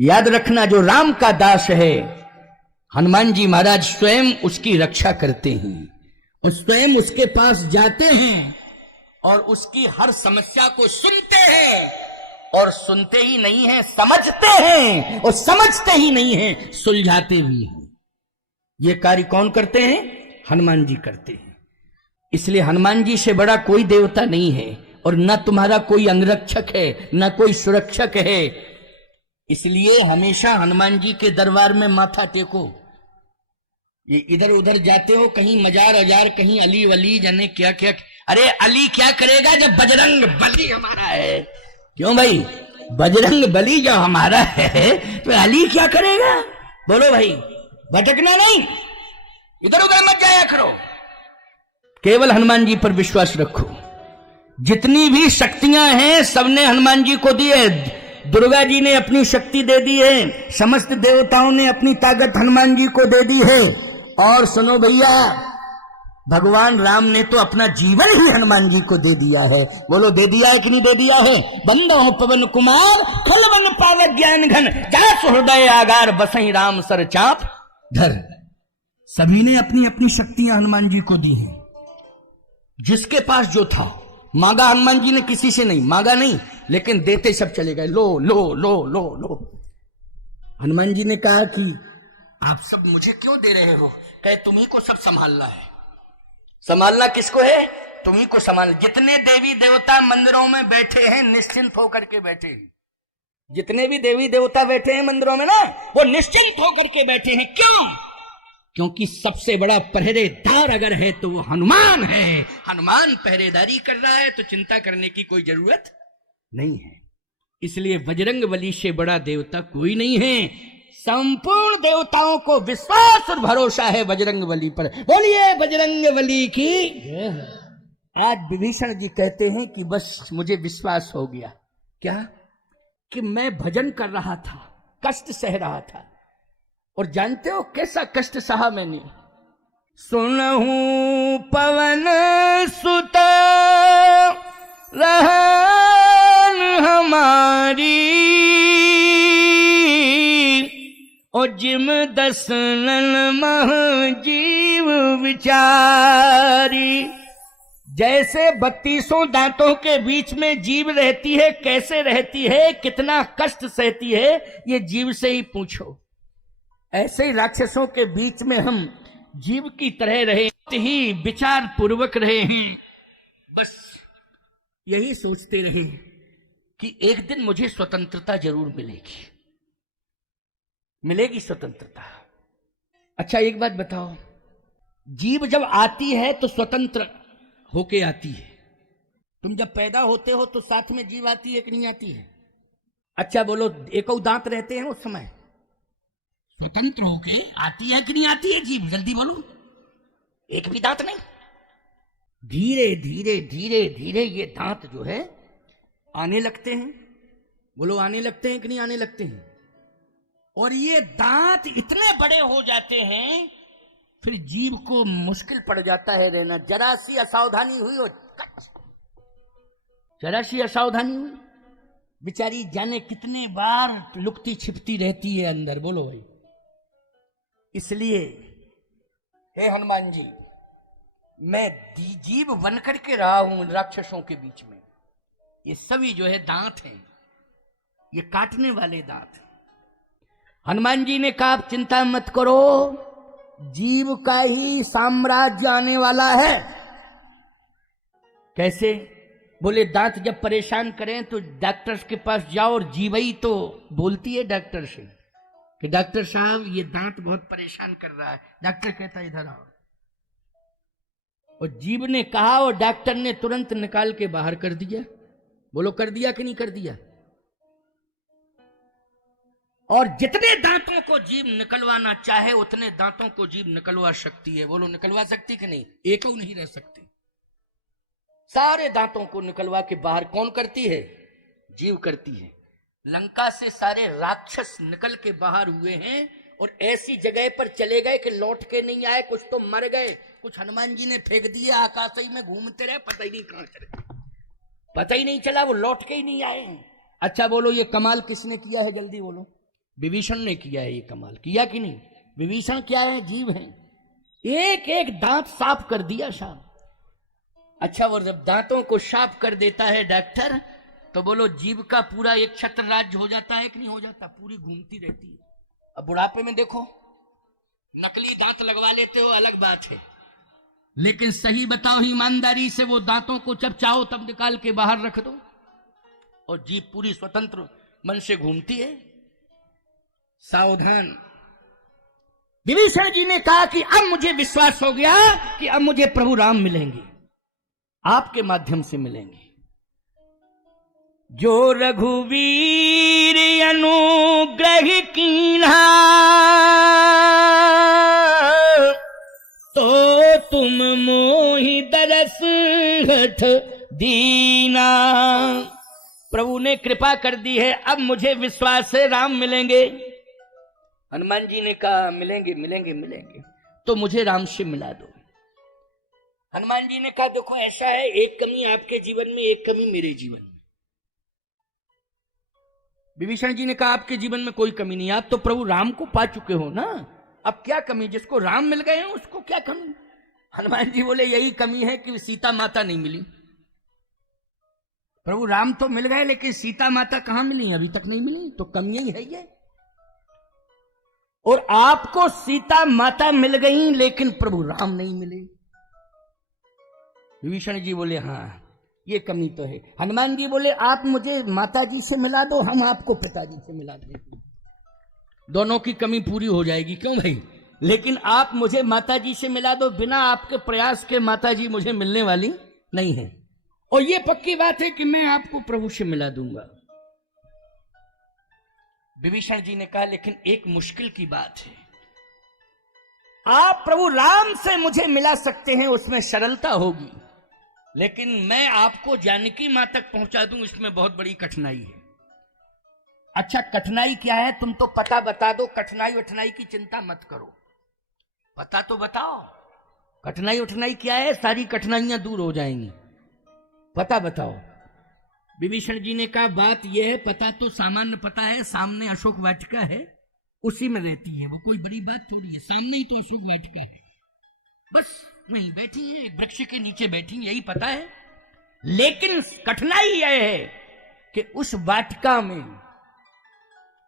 याद रखना, जो राम का दास है हनुमान जी महाराज स्वयं उसकी रक्षा करते हैं और स्वयं उसके पास जाते हैं और उसकी हर समस्या को सुनते हैं और सुनते ही नहीं हैं, समझते हैं और समझते ही नहीं हैं, सुलझाते भी हैं। ये कार्य कौन करते हैं? हनुमान जी करते हैं। इसलिए हनुमान जी से बड़ा कोई देवता नहीं है और न तुम्हारा कोई अंगरक्षक है, न कोई सुरक्षक है। इसलिए हमेशा हनुमान जी के दरबार में माथा टेको। ये इधर उधर जाते हो, कहीं मजार अजार, कहीं अली वली, जाने क्या क्या। अरे अली क्या करेगा जब बजरंग बली हमारा है? क्यों भाई, बजरंग बली जब हमारा है तो अली क्या करेगा? बोलो भाई, भटकना नहीं, इधर उधर मत जाया करो, केवल हनुमान जी पर विश्वास रखो। जितनी भी शक्तियां हैं सबने हनुमान जी को दी है। दुर्गा जी ने अपनी शक्ति दे दी है, समस्त देवताओं ने अपनी ताकत हनुमान जी को दे दी है। और सुनो भैया, भगवान राम ने तो अपना जीवन ही हनुमान जी को दे दिया है। बोलो, दे दिया है कि नहीं दे दिया है? बंदो पवन कुमार खलवन पावक ज्ञान घन, जासु हृदय आगार बसई राम सर चाप धर। सभी ने अपनी अपनी शक्तियां हनुमान जी को दी हैं। जिसके पास जो था मांगा, हनुमान जी ने किसी से नहीं मांगा, नहीं, लेकिन देते सब चले गए। लो लो लो लो लो। हनुमान जी ने कहा कि आप सब मुझे क्यों दे रहे हो? कहे तुम्ही को सब संभालना है। संभालना किसको है? तुम्ही को संभाल। जितने देवी देवता मंदिरों में बैठे हैं निश्चिंत होकर के बैठे हैं। जितने भी देवी देवता बैठे हैं मंदिरों में ना, वो निश्चिंत होकर के बैठे हैं। क्यों? क्योंकि सबसे बड़ा पहरेदार अगर है तो वो हनुमान है। हनुमान पहरेदारी कर रहा है तो चिंता करने की कोई जरूरत नहीं है। इसलिए बजरंग बली से बड़ा देवता कोई नहीं है। संपूर्ण देवताओं को विश्वास और भरोसा है बजरंग बली पर। बोलिए बजरंग बली की। आज विभीषण जी कहते हैं कि बस मुझे विश्वास हो गया। क्या? कि मैं भजन कर रहा था, कष्ट सह रहा था। और जानते हो कैसा कष्ट सहा मैंने? सुनहूं पवन सुत रहन हमारी, और जिम दसनन मह जीव विचारी। जैसे 32 दांतों के बीच में जीव रहती है, कैसे रहती है, कितना कष्ट सहती है, ये जीव से ही पूछो। ऐसे ही राक्षसों के बीच में हम जीव की तरह रहे, ही विचार पूर्वक रहे हैं। बस यही सोचते रहे कि एक दिन मुझे स्वतंत्रता जरूर मिलेगी, मिलेगी स्वतंत्रता। अच्छा एक बात बताओ, जीव जब आती है तो स्वतंत्र होके आती है। तुम जब पैदा होते हो तो साथ में जीव आती है कि नहीं आती है? अच्छा बोलो, एक दांत रहते हैं उस समय, स्वतंत्र होके आती है कि नहीं आती है जीव? जल्दी बोलो। एक भी दांत नहीं। धीरे धीरे धीरे धीरे ये दांत जो है आने लगते हैं। बोलो, आने लगते हैं कि नहीं आने लगते हैं? और ये दांत इतने बड़े हो जाते हैं फिर जीव को मुश्किल पड़ जाता है रहना। जरा सी असावधानी हुई हो, जरा सी असावधानी हुई, बेचारी जाने कितने बार लुकती छिपती रहती है अंदर। बोलो भाई। इसलिए हे हनुमान जी, मैं जीव बन करके रहा हूं राक्षसों के बीच में। ये सभी जो है दांत हैं, ये काटने वाले दांत। हनुमान जी ने कहा चिंता मत करो, जीव का ही साम्राज्य आने वाला है। कैसे? बोले, दांत जब परेशान करें तो डॉक्टर के पास जाओ और जीवई तो बोलती है डॉक्टर से कि डॉक्टर साहब ये दांत बहुत परेशान कर रहा है। डॉक्टर कहता है इधर आओ, और जीव ने कहा और डॉक्टर ने तुरंत निकाल के बाहर कर दिया। बोलो, कर दिया कि नहीं कर दिया? और जितने दांतों को जीव निकलवाना चाहे उतने दांतों को जीव निकलवा सकती है। बोलो, निकलवा सकती कि नहीं? एक नहीं रह सकती। सारे दांतों को निकलवा के बाहर कौन करती है? जीव करती है। लंका से सारे राक्षस निकल के बाहर हुए हैं और ऐसी जगह पर चले गए कि लौट के नहीं आए। कुछ तो मर गए, कुछ हनुमान जी ने फेंक दिया, आकाश ही में घूमते रहे, पता ही नहीं कहां चले, पता ही नहीं चला, वो लौट के ही नहीं आए। अच्छा बोलो, ये कमाल किसने किया है? जल्दी बोलो। विभीषण ने किया है ये कमाल, किया कि नहीं? विभीषण क्या है? जीव है। एक एक दांत साफ कर दिया साहब। अच्छा, वो जब दांतों को साफ कर देता है डॉक्टर, तो बोलो जीव का पूरा एक छत्र राज्य हो जाता है कि नहीं हो जाता? पूरी घूमती रहती है। अब बुढ़ापे में देखो, नकली दांत लगवा लेते हो अलग बात है, लेकिन सही बताओ ईमानदारी से, वो दांतों को जब चाहो तब निकाल के बाहर रख दो और जीभ पूरी स्वतंत्र मन से घूमती है। सावधान। विभीषण जी ने कहा कि अब मुझे विश्वास हो गया कि अब मुझे प्रभु राम मिलेंगे, आपके माध्यम से मिलेंगे। जो रघुवीर अनुग्रह कीन्हा, तो तुम मोहि दरस हठ दीना। प्रभु ने कृपा कर दी है, अब मुझे विश्वास है राम मिलेंगे। हनुमान जी ने कहा मिलेंगे मिलेंगे मिलेंगे, तो मुझे राम से मिला दो। हनुमान जी ने कहा देखो ऐसा है, एक कमी आपके जीवन में, एक कमी मेरे जीवन में। विभीषण जी ने कहा आपके जीवन में कोई कमी नहीं, आप तो प्रभु राम को पा चुके हो ना, अब क्या कमी? जिसको राम मिल गए हैं उसको क्या कमी? हनुमान जी बोले यही कमी है कि सीता माता नहीं मिली। प्रभु राम तो मिल गए, लेकिन सीता माता कहां मिली? अभी तक नहीं मिली, तो कमी ही है ये। और आपको सीता माता मिल गई, लेकिन प्रभु राम नहीं मिले। विभीषण जी बोले हाँ ये कमी तो है। हनुमान जी बोले आप मुझे माता जी से मिला दो, हम आपको पिताजी से मिला देंगे, दोनों की कमी पूरी हो जाएगी। क्यों भाई? लेकिन आप मुझे माता जी से मिला दो, बिना आपके प्रयास के माता जी मुझे मिलने वाली नहीं है, और ये पक्की बात है कि मैं आपको प्रभु से मिला दूंगा। विभीषण जी ने कहा लेकिन एक मुश्किल की बात है, आप प्रभु राम से मुझे मिला सकते हैं, उसमें सरलता होगी, लेकिन मैं आपको जानकी मां तक पहुंचा दूं, इसमें बहुत बड़ी कठिनाई है। अच्छा कठिनाई क्या है? तुम तो पता बता दो, कठिनाई वठिनाई की चिंता मत करो, पता तो बताओ कठिनाई वठिनाई क्या है, सारी कठिनाइयां दूर हो जाएंगी, पता बताओ। विभीषण जी ने कहा बात यह है, पता तो सामान्य पता है, सामने अशोक वाटिका है, उसी में रहती है, वो कोई बड़ी बात थोड़ी है, सामने ही तो अशोक वाटिका है, बस वहीं बैठी है, वृक्ष के नीचे बैठी, यही पता है। लेकिन कठिनाई यह है कि उस वाटिका में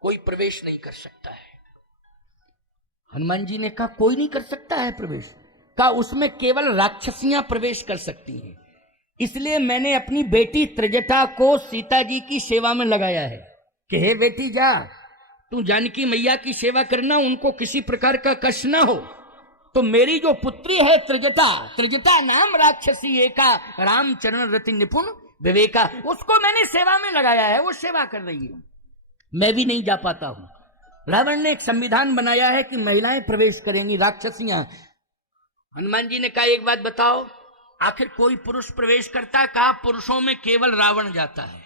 कोई प्रवेश नहीं कर सकता है। हनुमान जी ने कहा कोई नहीं कर सकता है प्रवेश? कहा उसमें केवल राक्षसियां प्रवेश कर सकती हैं, इसलिए मैंने अपनी बेटी त्रिजटा को सीता जी की सेवा में लगाया है कि हे बेटी जा, तू जानकी मैया की सेवा करना, उनको किसी प्रकार का कष्ट ना हो। तो मेरी जो पुत्री है त्रिजटा, त्रिजटा नाम राक्षसी एका, रामचरण रति निपुण विवेका, उसको मैंने सेवा में लगाया है, वो सेवा कर रही है, मैं भी नहीं जा पाता हूं। रावण ने एक संविधान बनाया है कि महिलाएं प्रवेश करेंगी, राक्षसियां। हनुमान जी ने कहा एक बात बताओ, आखिर कोई पुरुष प्रवेश करता है? कहा पुरुषों में केवल रावण जाता है,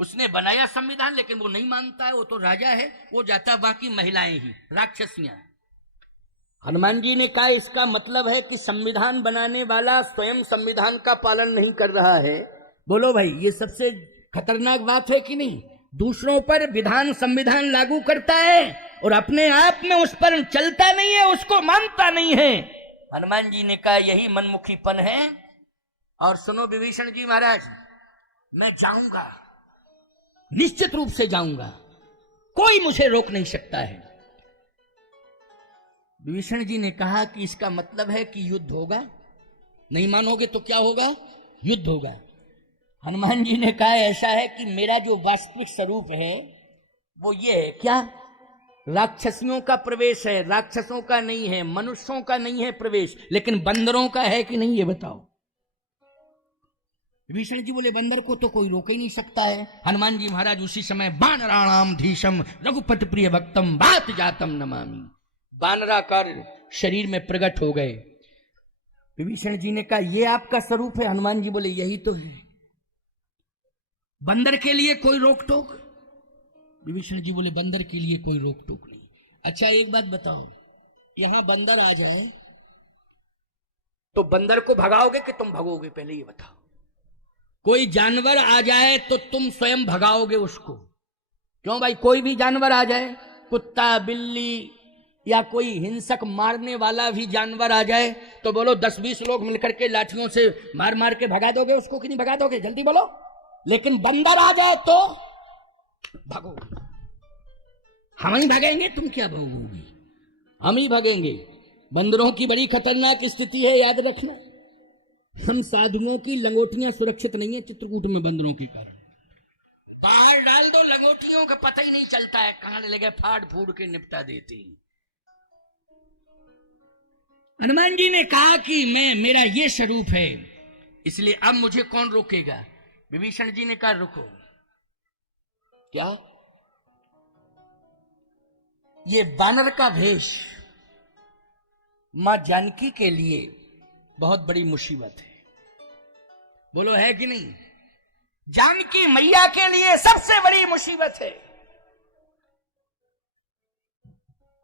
उसने बनाया संविधान, लेकिन वो नहीं मानता है, वो तो राजा है, वो जाता, बाकी महिलाएं ही, राक्षसियां। हनुमान जी ने कहा इसका मतलब है कि संविधान बनाने वाला स्वयं संविधान का पालन नहीं कर रहा है। बोलो भाई, ये सबसे खतरनाक बात है कि नहीं? दूसरों पर विधान संविधान लागू करता है और अपने आप में उस पर चलता नहीं है, उसको मानता नहीं है। हनुमान जी ने कहा यही मनमुखीपन है। और सुनो विभीषण जी महाराज, मैं जाऊंगा, निश्चित रूप से जाऊंगा, कोई मुझे रोक नहीं सकता है। विभीषण जी ने कहा कि इसका मतलब है कि युद्ध होगा, नहीं मानोगे तो क्या होगा? युद्ध होगा। हनुमान जी ने कहा ऐसा है कि मेरा जो वास्तविक स्वरूप है वो ये है, क्या? राक्षसियों का प्रवेश है, राक्षसों का नहीं है, मनुष्यों का नहीं है प्रवेश, लेकिन बंदरों का है कि नहीं, ये बताओ। विभीषण जी बोले बंदर को तो कोई रोक ही नहीं सकता है। हनुमान जी महाराज उसी समय बानराणाम धीशम रघुपति प्रिय भक्तम बात जातम नमामि, बानराकार शरीर में प्रकट हो गए। विभीषण जी ने कहा ये आपका स्वरूप है? हनुमान जी बोले यही तो है। बंदर के लिए कोई रोक टोक? विभीषण जी बोले बंदर के लिए कोई रोक टोक नहीं। अच्छा एक बात बताओ, यहां बंदर आ जाए तो बंदर को भगाओगे कि तुम भगोगे? पहले ये बताओ। कोई जानवर आ जाए तो तुम स्वयं भगाओगे उसको? क्यों भाई, कोई भी जानवर आ जाए कुत्ता बिल्ली या कोई हिंसक मारने वाला भी जानवर आ जाए तो बोलो 10-20 लोग मिलकर के लाठियों से मार मार के भगा दोगे उसको कि नहीं भगा दोगे? जल्दी बोलो। लेकिन बंदर आ जाए तो भागो। हम ही भागेंगे, तुम क्या भागोगे? हम ही भागेंगे। बंदरों की बड़ी खतरनाक स्थिति है, याद रखना। हम साधुओं की लंगोटियां सुरक्षित नहीं है चित्रकूट में बंदरों के कारण। बाहर डाल दो, लंगोटियों का पता ही नहीं चलता है कहां लगे, फाड़ फूड़ के निपटा देते हैं। हनुमान जी ने कहा कि मेरा ये स्वरूप है, इसलिए अब मुझे कौन रोकेगा? विभीषण जी ने कहा रुको। क्या? ये वानर का वेश मां जानकी के लिए बहुत बड़ी मुसीबत है। बोलो है कि नहीं? जानकी मैया के लिए सबसे बड़ी मुसीबत है।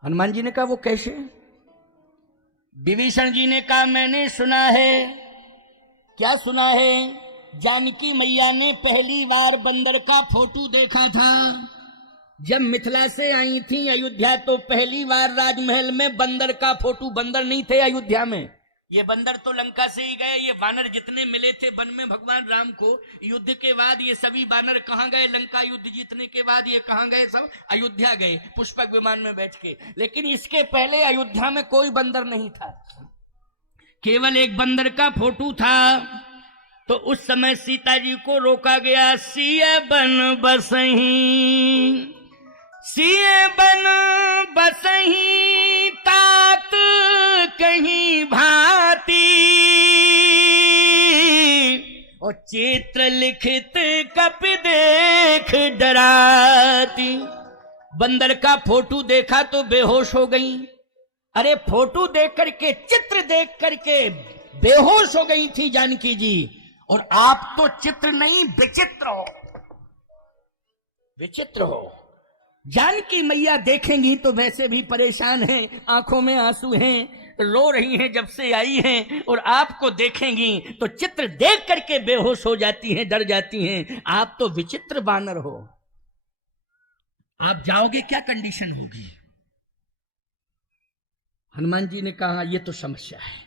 हनुमान जी ने कहा वो कैसे? विभीषण जी ने कहा मैंने सुना है। क्या सुना है? जानकी मैया ने पहली बार बंदर का फोटो देखा था जब मिथिला से आई थी अयोध्या, तो पहली बार राजमहल में बंदर का फोटो। बंदर नहीं थे अयोध्या में, ये बंदर तो लंका से ही गए। ये वानर जितने मिले थे वन में भगवान राम को युद्ध के बाद, ये सभी वानर कहां गए? लंका युद्ध जीतने के बाद ये कहां गए? सब अयोध्या गए पुष्पक विमान में बैठ के। लेकिन इसके पहले अयोध्या में कोई बंदर नहीं था, केवल एक बंदर का फोटो था। तो उस समय सीता जी को रोका गया। सिय बन बसही, सिय बन बसही तात कहीं भांति, और चित्र लिखित कपि देख डराती। बंदर का फोटो देखा तो बेहोश हो गई। अरे फोटो देख करके, चित्र देख करके बेहोश हो गई थी जानकी जी। और आप तो चित्र नहीं विचित्र हो, विचित्र हो। जानकी मैया देखेंगी तो वैसे भी परेशान हैं, आंखों में आंसू हैं, रो रही हैं जब से आई हैं, और आपको देखेंगी तो चित्र देख करके बेहोश हो जाती हैं, डर जाती हैं। आप तो विचित्र वानर हो, आप जाओगे क्या कंडीशन होगी? हनुमान जी ने कहा यह तो समस्या है,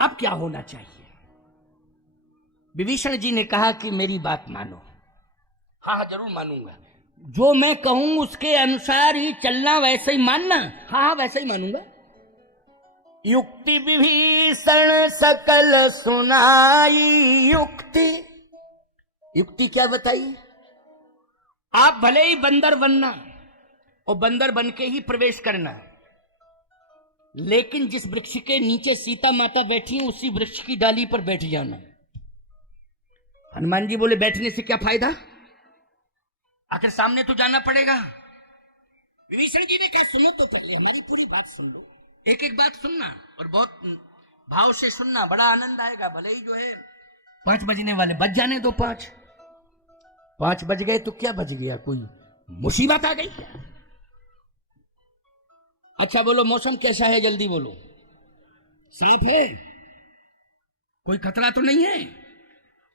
अब क्या होना चाहिए? विभीषण जी ने कहा कि मेरी बात मानो। हाँ जरूर मानूंगा, जो मैं कहूं उसके अनुसार ही चलना, वैसे ही मानना। हाँ वैसे ही मानूंगा। युक्ति विभीषण सकल सुनाई, युक्ति, युक्ति क्या बताई? आप भले ही बंदर बनना और बंदर बन के ही प्रवेश करना, लेकिन जिस वृक्ष के नीचे सीता माता बैठी है उसी वृक्ष की डाली पर बैठ जाना। हनुमान जी बोले बैठने से क्या फायदा, आखिर सामने तो जाना पड़ेगा। विभीषण जी ने कहा सुनो तो पहले हमारी पूरी बात सुन लो, एक एक बात सुनना और बहुत भाव से सुनना, बड़ा आनंद आएगा। भले ही जो है 5 बजने वाले, बज जाने दो। 5 बज गए तो क्या बज गया, कोई मुसीबत आ गई क्या? अच्छा बोलो मौसम कैसा है, जल्दी बोलो। साफ है, कोई खतरा तो नहीं है?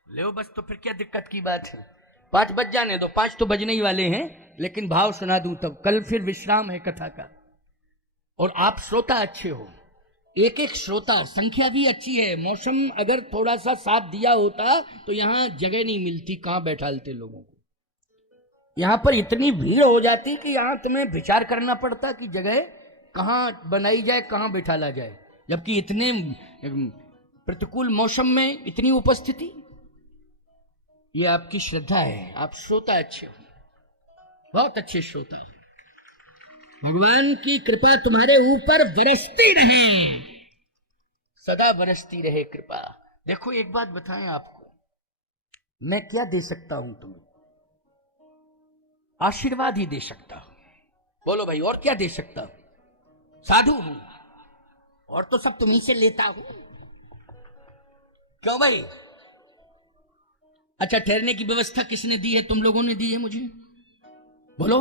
ले बस, तो फिर क्या दिक्कत की बात है? 5 बज जाने दो, 5 तो बजने ही वाले हैं, लेकिन भाव सुना दूं तब। कल फिर विश्राम है कथा का, और आप श्रोता अच्छे हो, एक एक श्रोता, संख्या भी अच्छी है। मौसम अगर थोड़ा सा साथ दिया होता तो यहां जगह नहीं मिलती, कहां बैठालते लोगों को। यहां पर इतनी भीड़ हो जाती कि यहां तुम्हें विचार करना पड़ता कि जगह कहां बनाई जाए, कहां बैठाला जाए, जबकि इतने प्रतिकूल मौसम में इतनी उपस्थिति। ये आपकी श्रद्धा है, आप श्रोता अच्छे हो, बहुत अच्छे श्रोता हो। भगवान की कृपा तुम्हारे ऊपर बरसती रहे, सदा बरसती रहे कृपा। देखो एक बात बताएं आपको, मैं क्या दे सकता हूं तुम्हें? आशीर्वाद ही दे सकता हूं। बोलो भाई, और क्या दे सकता हूं? साधु हूं, और तो सब तुम्हीं से लेता हूं। क्यों भाई? अच्छा ठहरने की व्यवस्था किसने दी है? तुम लोगों ने दी है मुझे, बोलो।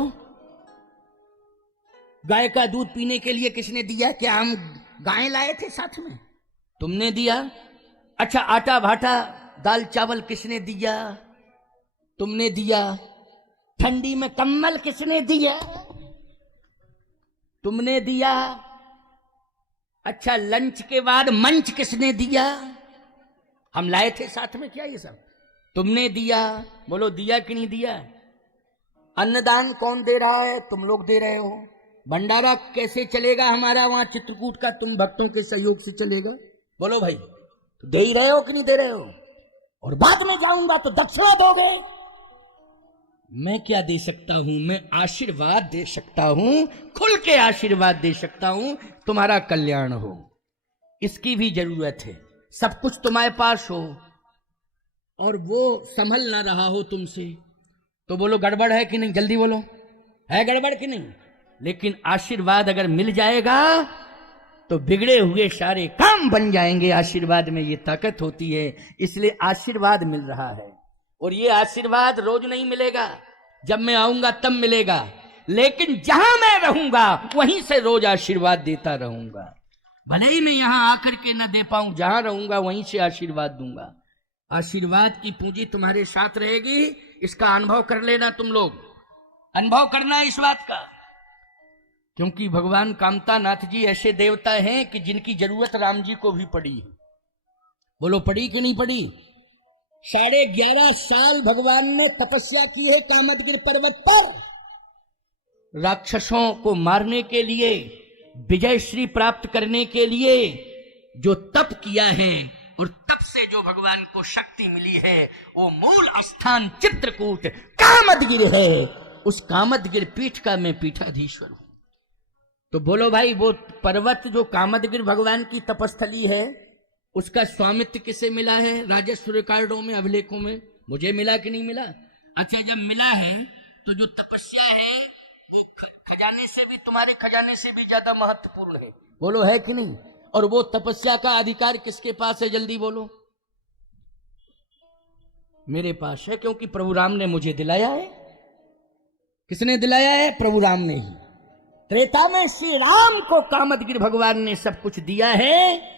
गाय का दूध पीने के लिए किसने दिया? क्या हम गाय लाए थे साथ में? तुमने दिया। अच्छा आटा भाटा दाल चावल किसने दिया? तुमने दिया। ठंडी में कम्बल किसने दिया? तुमने दिया। अच्छा, लंच के बाद मंच किसने दिया? हम लाए थे साथ में क्या ये सब? तुमने दिया। बोलो दिया कि नहीं दिया? अन्नदान कौन दे रहा है? तुम लोग दे रहे हो। भंडारा कैसे चलेगा हमारा वहां चित्रकूट का? तुम भक्तों के सहयोग से चलेगा। बोलो भाई, तो दे ही रहे हो कि नहीं दे रहे हो? और बाद में जाऊंगा तो दक्षिणा दोगे। मैं क्या दे सकता हूं? मैं आशीर्वाद दे सकता हूं, खुल के आशीर्वाद दे सकता हूं, तुम्हारा कल्याण हो, इसकी भी जरूरत है। सब कुछ तुम्हारे पास हो और वो संभल ना रहा हो तुमसे, तो बोलो गड़बड़ है कि नहीं? जल्दी बोलो, है गड़बड़ कि नहीं? लेकिन आशीर्वाद अगर मिल जाएगा तो बिगड़े हुए सारे काम बन जाएंगे। आशीर्वाद में ये ताकत होती है, इसलिए आशीर्वाद मिल रहा है। और ये आशीर्वाद रोज नहीं मिलेगा, जब मैं आऊंगा तब मिलेगा, लेकिन जहां मैं रहूंगा वहीं से रोज आशीर्वाद देता रहूंगा। भले ही मैं यहां आकर के न दे पाऊं, जहां रहूंगा वहीं से आशीर्वाद दूंगा। आशीर्वाद की पूंजी तुम्हारे साथ रहेगी, इसका अनुभव कर लेना। तुम लोग अनुभव करना इस बात का, क्योंकि भगवान कामतानाथ जी ऐसे देवता हैं कि जिनकी जरूरत राम जी को भी पड़ी है। बोलो पड़ी कि नहीं पड़ी? 11.5 साल भगवान ने तपस्या की है कामदगिरि पर्वत पर, राक्षसों को मारने के लिए, विजय श्री प्राप्त करने के लिए जो तप किया है, और तप से जो भगवान को शक्ति मिली है, वो मूल स्थान चित्रकूट कामदगिरि है। उस कामदगिरि पीठ का मैं पीठाधीश्वर हूं। तो बोलो भाई, वो पर्वत जो कामदगिरि भगवान की तपस्थली है, उसका स्वामित्व किसे मिला है? राजस्व रिकॉर्डों में, अभिलेखों में। मुझे मिला कि नहीं मिला? अच्छा, जब मिला है तो जो तपस्या है वो खजाने से भी, तुम्हारे खजाने से भी ज्यादा महत्वपूर्ण है। बोलो है कि नहीं? और वो तपस्या का अधिकार किसके पास है? जल्दी बोलो। मेरे पास है, क्योंकि प्रभु राम ने मुझे दिलाया है। किसने दिलाया है? प्रभु राम ने ही। त्रेता में श्री राम को कामदगिरि भगवान ने सब कुछ दिया है,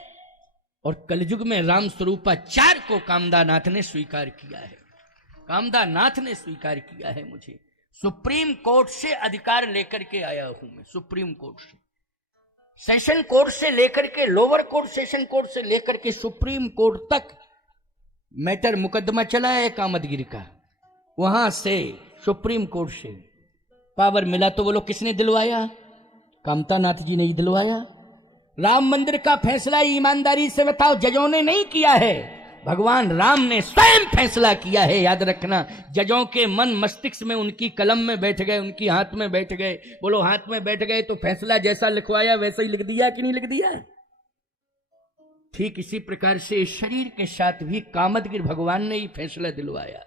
और कलयुग में राम स्वरूपाचार्य को कामदानाथ ने स्वीकार किया है। कामदानाथ ने स्वीकार किया है मुझे। सुप्रीम कोर्ट से अधिकार लेकर के आया हूं मैं। सुप्रीम कोर्ट से, सेशन कोर्ट से लेकर के, लोअर कोर्ट, सेशन कोर्ट से लेकर के सुप्रीम कोर्ट तक मैटर, मुकदमा चला है कामदगिरि का। वहां से सुप्रीम कोर्ट से पावर मिला, तो बोलो किसने दिलवाया? कामतानाथ जी ने ही दिलवाया। राम मंदिर का फैसला ईमानदारी से बताओ, जजों ने नहीं किया है, भगवान राम ने स्वयं फैसला किया है। याद रखना, जजों के मन मस्तिष्क में, उनकी कलम में बैठ गए, उनकी हाथ में बैठ गए। बोलो हाथ में बैठ गए तो फैसला जैसा लिखवाया वैसा ही लिख दिया कि नहीं लिख दिया? ठीक इसी प्रकार से शरीर के साथ भी कामदगिरि भगवान ने ही फैसला दिलवाया।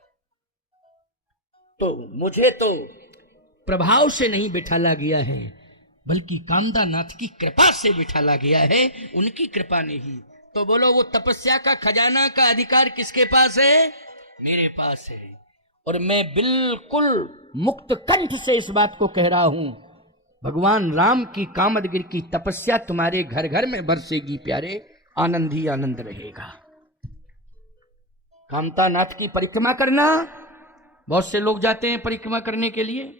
तो मुझे तो प्रभाव से नहीं बिठाला गया है, बल्कि कामदानाथ की कृपा से बिठाला गया है, उनकी कृपा ने ही। तो बोलो, वो तपस्या का खजाना का अधिकार किसके पास है? मेरे पास है। और मैं बिल्कुल मुक्त कंठ से इस बात को कह रहा हूं, भगवान राम की कामदगिरि की तपस्या तुम्हारे घर घर में बरसेगी प्यारे, आनंद ही आनंद रहेगा। कामतानाथ की परिक्रमा करना, बहुत से लोग जाते हैं परिक्रमा करने के लिए,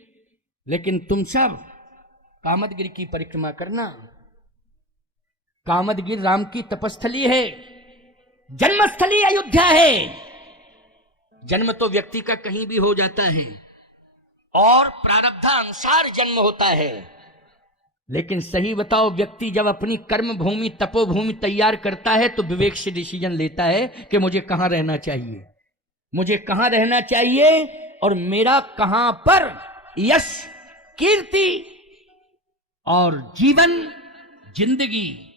लेकिन तुम सब कामदगिरि की परिक्रमा करना। कामदगिरि राम की तपस्थली है, जन्मस्थली अयोध्या है। जन्म तो व्यक्ति का कहीं भी हो जाता है और प्रारब्धानुसार जन्म होता है, लेकिन सही बताओ, व्यक्ति जब अपनी कर्म भूमि, तपोभूमि तैयार करता है तो विवेक से डिसीजन लेता है कि मुझे कहां रहना चाहिए, मुझे कहां रहना चाहिए, और मेरा कहां पर यश, कीर्ति और जीवन, जिंदगी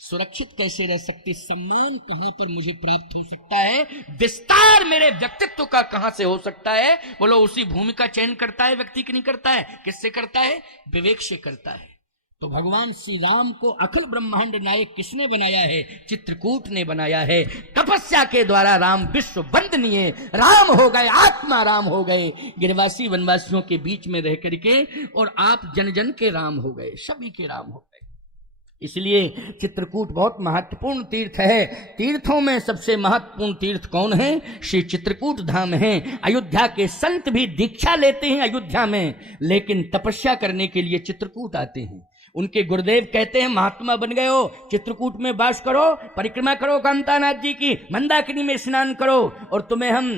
सुरक्षित कैसे रह सकती, सम्मान कहां पर मुझे प्राप्त हो सकता है, विस्तार मेरे व्यक्तित्व का कहां से हो सकता है। बोलो, उसी भूमि का चयन करता है व्यक्ति कि नहीं करता है? किससे करता है? विवेक से करता है। तो भगवान श्री राम को अखिल ब्रह्मांड नायक किसने बनाया है? चित्रकूट ने बनाया है। तपस्या के द्वारा राम विश्व वंदनीय राम हो गए, आत्मा राम हो गए, गिरवासी वनवासियों के बीच में रह करके, और आप जन जन के राम हो गए, सभी के राम हो गए। इसलिए चित्रकूट बहुत महत्वपूर्ण तीर्थ है। तीर्थों में सबसे महत्वपूर्ण तीर्थ कौन है? श्री चित्रकूट धाम है। अयोध्या के संत भी दीक्षा लेते हैं अयोध्या में, लेकिन तपस्या करने के लिए चित्रकूट आते हैं। उनके गुरुदेव कहते हैं महात्मा बन गए हो, चित्रकूट में वास करो, परिक्रमा करो कामतानाथ जी की, मंदाकिनी में स्नान करो, और तुम्हें हम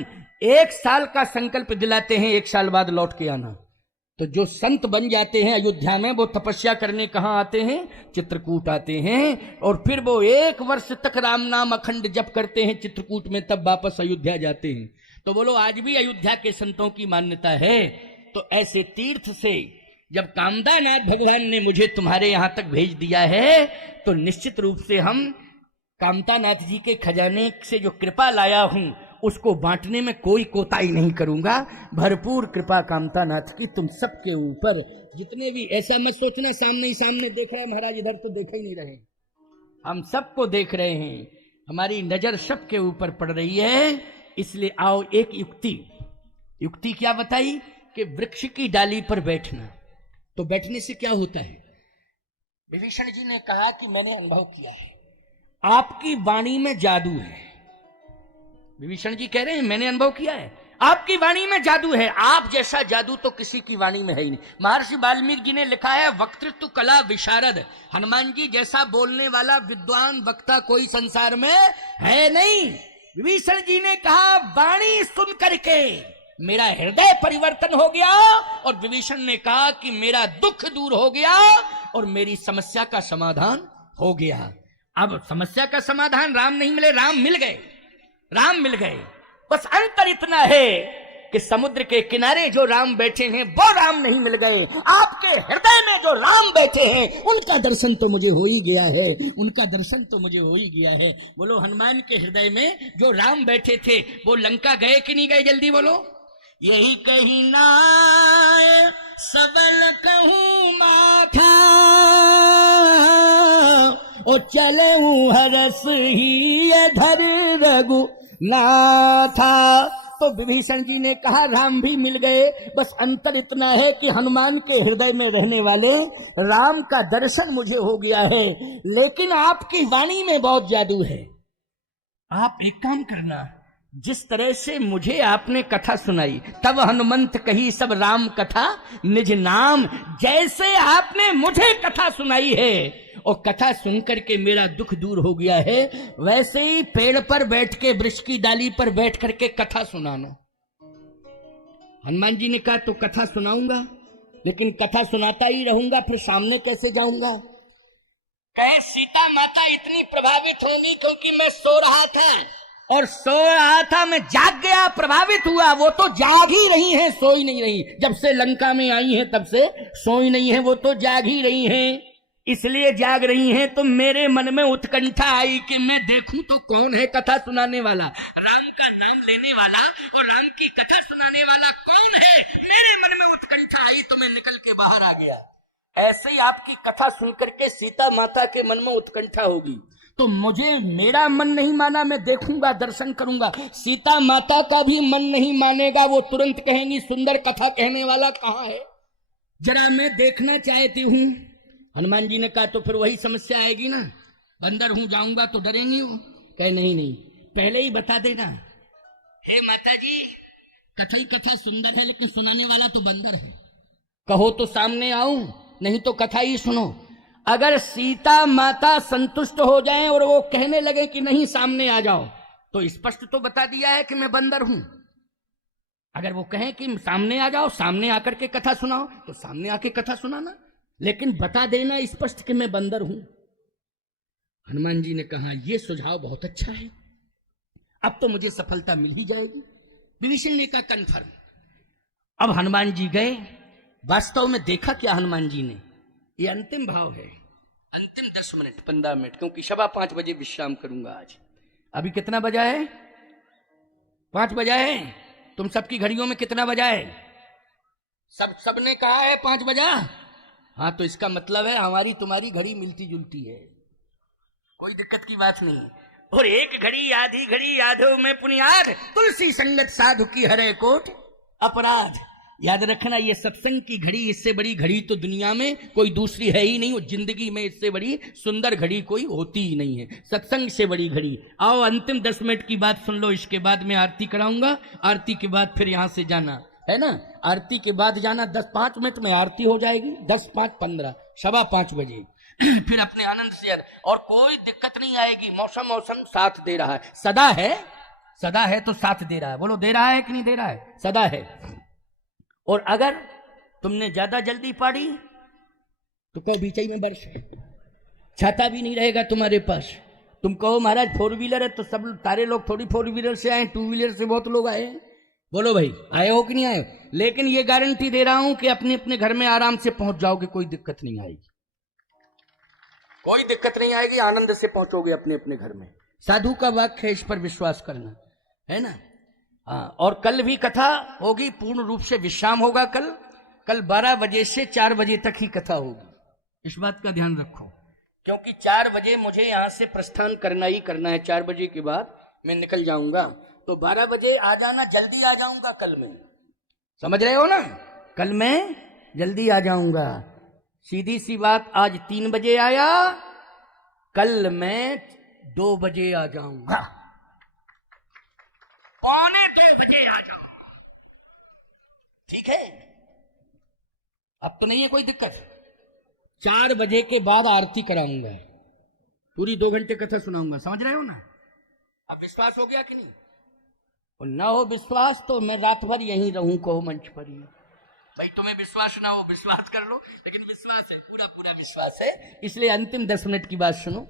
1 साल का संकल्प दिलाते हैं, 1 साल बाद लौट के आना। तो जो संत बन जाते हैं अयोध्या में, वो तपस्या करने कहाँ आते हैं? चित्रकूट आते हैं, और फिर वो 1 वर्ष तक राम नाम अखंड जप करते हैं चित्रकूट में, तब वापस अयोध्या जाते हैं। तो बोलो आज भी अयोध्या के संतों की मान्यता है। तो ऐसे तीर्थ से जब कामदानाथ भगवान ने मुझे तुम्हारे यहां तक भेज दिया है, तो निश्चित रूप से हम कामतानाथ जी के खजाने से जो कृपा लाया हूं उसको बांटने में कोई कोताही नहीं करूंगा। भरपूर कृपा कामतानाथ की तुम सबके ऊपर, जितने भी, ऐसा मत सोचना सामने ही सामने देख रहे हैं महाराज, इधर तो देख ही नहीं रहे, हम सबको देख रहे हैं, हमारी नजर सबके ऊपर पड़ रही है। इसलिए आओ एक युक्ति क्या बताई कि वृक्ष की डाली पर बैठना। तो बैठने से क्या होता है? विभीषण जी ने कहा कि मैंने अनुभव किया है आपकी वाणी में जादू है। विभीषण जी कह रहे हैं मैंने अनुभव किया है आपकी वाणी में जादू है। आप जैसा जादू तो किसी की वाणी में है ही नहीं। महर्षि वाल्मीकि जी ने लिखा है वक्तृत्व कला विशारद, हनुमान जी जैसा बोलने वाला विद्वान वक्ता कोई संसार में है नहीं। विभीषण जी ने कहा वाणी सुन करके मेरा हृदय परिवर्तन हो गया, और विभीषण ने कहा कि मेरा दुख दूर हो गया और मेरी समस्या का समाधान हो गया। अब समस्या का समाधान राम नहीं मिले, राम मिल गए। बस अंतर इतना है कि समुद्र के किनारे जो राम बैठे हैं वो राम नहीं मिल गए, आपके हृदय में जो राम बैठे हैं उनका दर्शन तो मुझे हो ही गया है। बोलो हनुमान के हृदय में जो राम बैठे थे वो लंका गए कि नहीं गए? जल्दी बोलो। यही कही ना सबल कहूं माथा, और चले हरस ही धर रघु नाथा। तो विभीषण जी ने कहा राम भी मिल गए, बस अंतर इतना है कि हनुमान के हृदय में रहने वाले राम का दर्शन मुझे हो गया है, लेकिन आपकी वाणी में बहुत जादू है। आप एक काम करना, जिस तरह से मुझे आपने कथा सुनाई तब हनुमंत कही सब राम कथा निज नाम, जैसे आपने मुझे कथा सुनाई है और कथा सुनकर के मेरा दुख दूर हो गया है, वैसे ही पेड़ पर बैठ के, वृक्ष की डाली पर बैठ करके कथा सुनाना। हनुमान जी ने कहा तो कथा सुनाऊंगा, लेकिन कथा सुनाता ही रहूंगा, फिर सामने कैसे जाऊंगा? कहे सीता माता इतनी प्रभावित होंगी क्योंकि मैं सो रहा था, मैं जाग गया, प्रभावित हुआ। वो तो जाग ही रही हैं, सोई नहीं रही। जब से लंका में आई हैं तब से सोई नहीं है, वो तो जाग ही रही हैं। इसलिए जाग रही हैं तो मेरे मन में उत्कंठा आई कि मैं देखूं तो कौन है कथा सुनाने वाला, राम का नाम लेने वाला और राम की कथा सुनाने वाला कौन है। मेरे मन में उत्कंठा आई तो मैं निकल के बाहर आ गया। ऐसे ही आपकी कथा सुनकर के सीता माता के मन में उत्कंठा होगी, तो मुझे, मेरा मन नहीं माना, मैं देखूंगा, दर्शन करूंगा। सीता माता का भी मन नहीं मानेगा, वो तुरंत कहेंगी सुंदर कथा कहने वाला कहाँ है, जरा मैं देखना चाहती हूँ। हनुमान जी ने कहा तो फिर वही समस्या आएगी ना, बंदर हूं, जाऊंगा तो डरेंगी हो? कहे नहीं, पहले ही बता देना, हे माता जी कथा सुंदर है लेकिन सुनाने वाला तो बंदर है, कहो तो सामने आऊं, नहीं तो कथा ही सुनो। अगर सीता माता संतुष्ट हो जाएं और वो कहने लगे कि नहीं सामने आ जाओ, तो स्पष्ट तो बता दिया है कि मैं बंदर हूं। अगर वो कहें कि सामने आ जाओ, सामने आकर के कथा सुनाओ, तो सामने आके कथा सुनाना, लेकिन बता देना स्पष्ट कि मैं बंदर हूं। हनुमान जी ने कहा यह सुझाव बहुत अच्छा है, अब तो मुझे सफलता मिल ही जाएगी। विभीषण ने कहा कन्फर्म। अब हनुमान जी गए, वास्तव में देखा क्या हनुमान जी ने, ये अंतिम भाव है, अंतिम 10 मिनट 15 मिनट, क्योंकि 5:15 बजे विश्राम करूंगा आज। अभी कितना बजा है? 5 बजा है। तुम सबकी घड़ियों में कितना बजा है? सबने कहा है 5 बजा। हाँ, तो इसका मतलब है हमारी तुम्हारी घड़ी मिलती जुलती है, कोई दिक्कत की बात नहीं। और एक घड़ी आधी घड़ी यादों में पुनियाद, तुलसी संगत साधु की हरे कोट अपराध। याद रखना, ये सत्संग की घड़ी, इससे बड़ी घड़ी तो दुनिया में कोई दूसरी है ही नहीं, और जिंदगी में इससे बड़ी सुंदर घड़ी कोई होती ही नहीं है, सत्संग से बड़ी घड़ी। आओ अंतिम 10 मिनट की बात सुन लो, इसके बाद मैं आरती कराऊंगा, आरती के बाद फिर यहां से जाना है ना, आरती के बाद जाना, 10-5 मिनट में आरती हो जाएगी, 10-5-15, 5:15 बजे फिर अपने आनंद से, और कोई दिक्कत नहीं आएगी, मौसम साथ दे रहा है, सदा है तो साथ दे रहा है, बोलो दे रहा है कि नहीं दे रहा है, सदा है। और अगर तुमने ज्यादा जल्दी पाड़ी तो कहो बीच में बरस, छाता भी नहीं रहेगा तुम्हारे पास, तुम कहो महाराज 4 व्हीलर है तो सब सारे लोग थोड़ी 4 व्हीलर से आए, 2 व्हीलर से बहुत लोग आए, बोलो भाई आए हो कि नहीं आए हो, लेकिन ये गारंटी दे रहा हूं कि अपने अपने घर में आराम से पहुंच जाओगे, कोई दिक्कत नहीं आएगी, कोई दिक्कत नहीं आएगी, आनंद से पहुंचोगे अपने अपने घर में। साधु का वाक्य है, इस पर विश्वास करना है ना। हाँ, और कल भी कथा होगी, पूर्ण रूप से विश्राम होगा, कल 12 बजे से 4 बजे तक ही कथा होगी, इस बात का ध्यान रखो, क्योंकि 4 बजे मुझे यहां से प्रस्थान करना ही करना है, 4 बजे के बाद मैं निकल जाऊंगा, तो 12 बजे आ जाना, जल्दी आ जाऊंगा कल मैं, समझ रहे हो ना, कल मैं जल्दी आ जाऊंगा, सीधी सी बात, आज 3 बजे आया, कल मैं 2 बजे आ जाऊंगा, 1:45 बजे आ जाऊंगा, ठीक है, अब तो नहीं है कोई दिक्कत, 4 बजे के बाद आरती कराऊंगा, पूरी 2 घंटे कथा सुनाऊंगा, समझ रहे हो ना। अब विश्वास हो गया कि नहीं, और ना हो विश्वास तो मैं रात भर यहीं रहूं, कहो मंच पर ही, भाई तुम्हें विश्वास ना हो विश्वास कर लो, लेकिन विश्वास है, पूरा पूरा विश्वास है, इसलिए अंतिम 10 मिनट की बात सुनो।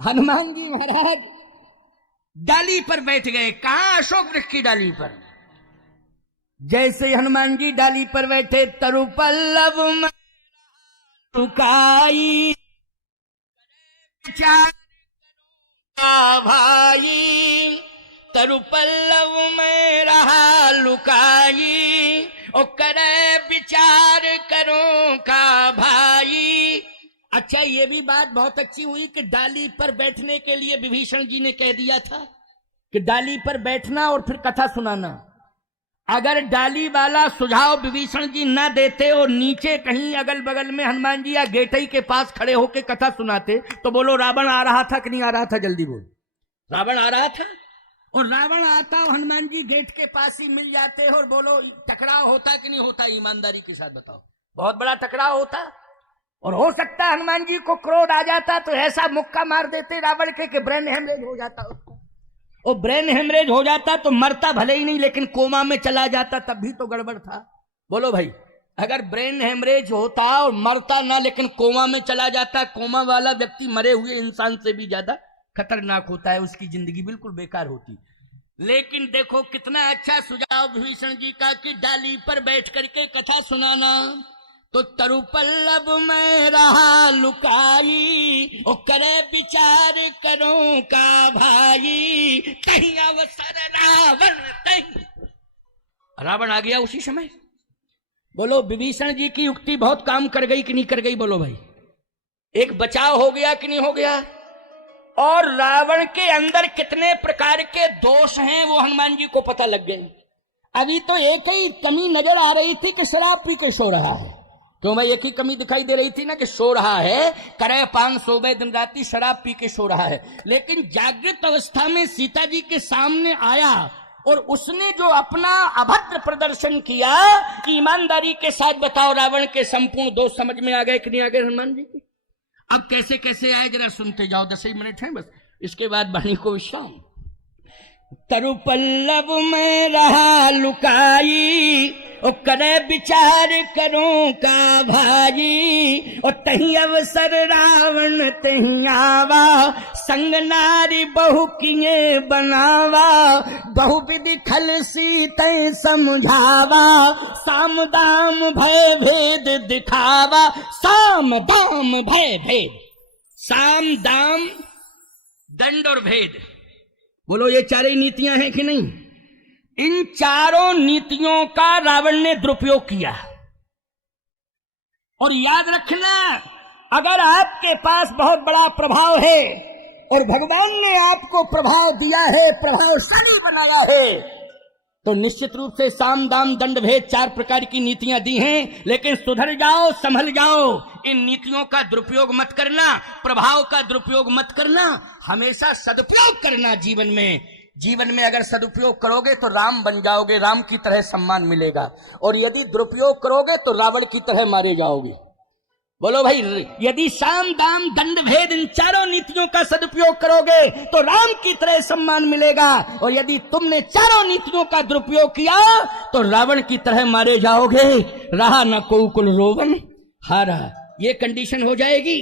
हनुमान जी महाराज डाली पर बैठ गए, कहां, अशोक वृक्ष की डाली पर, जैसे हनुमान जी डाली पर बैठे, तरु पल्लव में लुकाई भाई, तरु पल्लव में रहा लुकाई, और करे विचार करो का भाई। अच्छा, ये भी बात बहुत अच्छी हुई कि डाली पर बैठने के लिए विभीषण जी ने कह दिया था कि डाली पर बैठना और फिर कथा सुनाना। अगर डाली वाला सुझाव विभीषण जी न देते और नीचे कहीं अगल बगल में हनुमान जी या गेटई के पास खड़े होकर कथा सुनाते, तो बोलो रावण आ रहा था कि नहीं आ रहा था, जल्दी बोल, रावण आ रहा था, और रावण आता और हनुमान जी गेट के पास ही मिल जाते, और बोलो टकराव होता कि नहीं होता, ईमानदारी के साथ बताओ, बहुत बड़ा टकराव होता, और हो सकता है हनुमान जी को क्रोध आ जाता तो ऐसा मुक्का मार देते रावण के कि ब्रेन हेमरेज हो जाता उसको, और ब्रेन हेमरेज हो जाता तो मरता भले ही नहीं, लेकिन कोमा में चला जाता, तब भी तो गड़बड़ था। बोलो भाई, अगर ब्रेन हेमरेज होता और मरता ना लेकिन कोमा में चला जाता, कोमा वाला व्यक्ति मरे हुए इंसान से भी ज्यादा खतरनाक होता है, उसकी जिंदगी बिल्कुल बेकार होती। लेकिन देखो कितना अच्छा सुझाव विभीषण जी का कि डाली पर बैठ करके कथा सुनाना, तो तरु पल्लव में रहा लुकाई, ओ करे विचार करो का भाई, कहीं अवसर रावण तहीं, रावण आ गया उसी समय। बोलो विभीषण जी की युक्ति बहुत काम कर गई कि नहीं कर गई, बोलो भाई, एक बचाव हो गया कि नहीं हो गया। और रावण के अंदर कितने प्रकार के दोष हैं वो हनुमान जी को पता लग गए। अभी तो एक ही कमी नजर आ रही थी कि शराब पी के सो रहा है, क्यों भाई, एक ही कमी दिखाई दे रही थी ना कि सो रहा है, करे पान सोबे दिन राती, शराब पी के सो रहा है। लेकिन जागृत अवस्था में सीता जी के सामने आया और उसने जो अपना अभद्र प्रदर्शन किया, ईमानदारी के साथ बताओ रावण के संपूर्ण दोष समझ में आ गए कि नहीं आ गए हनुमान जी के। अब कैसे कैसे आए जरा सुनते जाओ, 10 ही मिनट हैं बस, इसके बाद वाणी को विश्राम। तरु पल्लव में रहा लुकाई, ओ करे विचार करो का भाई, और तही अवसर रावण तही आवा, संग नारी बहु किए बनावा, बहुविधि खल सीते समझावा, साम दाम भय भेद दिखावा, साम दाम भय भेद, साम दाम दंड और भेद, बोलो ये चार ही नीतियां हैं कि नहीं। इन चारों नीतियों का रावण ने दुरुपयोग किया। और याद रखना, अगर आपके पास बहुत बड़ा प्रभाव है और भगवान ने आपको प्रभाव दिया है, प्रभावशाली बनाया है, तो निश्चित रूप से साम दाम दंड भेद 4 प्रकार की नीतियां दी हैं, लेकिन सुधर जाओ, संभल जाओ। इन नीतियों का दुरुपयोग मत करना, प्रभाव का दुरुपयोग मत करना, हमेशा सदुपयोग करना। जीवन में अगर सदुपयोग करोगे तो राम बन जाओगे, राम की तरह सम्मान मिलेगा, और यदि दुरुपयोग करोगे तो रावण की तरह मारे जाओगे। बोलो भाई, यदि साम दाम दंड भेद इन 4 नीतियों का सदुपयोग करोगे तो राम की तरह सम्मान मिलेगा, और यदि तुमने 4 नीतियों का दुरुपयोग किया तो रावण की तरह मारे जाओगे। रहा न कोई कुल रोवन हारा, ये कंडीशन हो जाएगी।